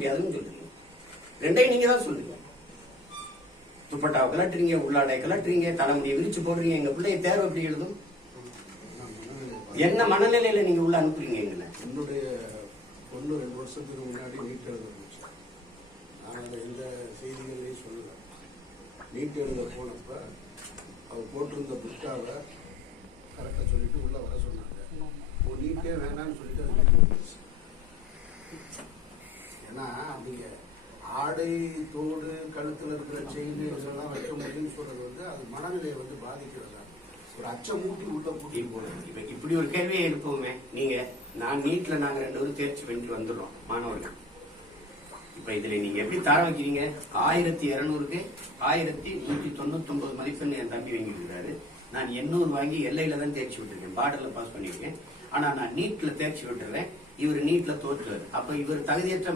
முடியாதுன்னு சொல்றீங்க. ரெண்டையும் நீங்க தான் சொல்றீங்க. துப்பட்டாவை கலட்டுறீங்க, உள்ளாடை கலட்டுறீங்க, தலைமுடியை விரிச்சு போடுறீங்க. எங்க பிள்ளைய தேர்வு எப்படி எழுதும்? என்ன மனநிலையில நீங்க உள்ள அனுப்புறீங்க? எங்களை என்னுடைய பொண்ணு 2 வருஷத்துக்கு முன்னாடி நீட் எழுத இருந்துச்சு. நான் அதை எந்த செய்திகளையும் சொல்லல. நீட் எழுத போனப்ப அவர் போட்டிருந்த புக்காவை கரெக்டாக சொல்லிட்டு உள்ள வர சொன்னாங்க. நீட்டே வேணான்னு சொல்லிட்டு அது ஏன்னா நீங்க ஆடை, தோடு, கழுத்துல இருக்கிற செயின் இதெல்லாம் வைக்க முடியும்னு சொல்றது வந்து அது மனநிலையை வந்து பாதிக்கிறதா ஒரு அச்சம் மூட்டி உள்ள கூட்டி போனது. இப்படி ஒரு கேள்வியை எழுப்புவோமே நீங்க. நான் நீட்ல நாங்க 2 பேரும் தேர்ச்சி பெற்று வந்துடுறோம் மாணவர்கள். இப்ப இதுல நீங்க எப்படி தர வைக்கிறீங்க? 1200க்கு 1199 மதிப்பெண் என் தம்பி வாங்கியிருக்கிறாரு. நான் 800 வாங்கி எல்லையில தான் தேர்ச்சி விட்டுருக்கேன், பார்டர்ல பாஸ் பண்ணிருக்கேன். ஆனா நான் நீட்ல தேர்ச்சி விட்டுறேன், இவர் நீட்ல தோற்றுவார். அப்ப இவர் தகுதியற்ற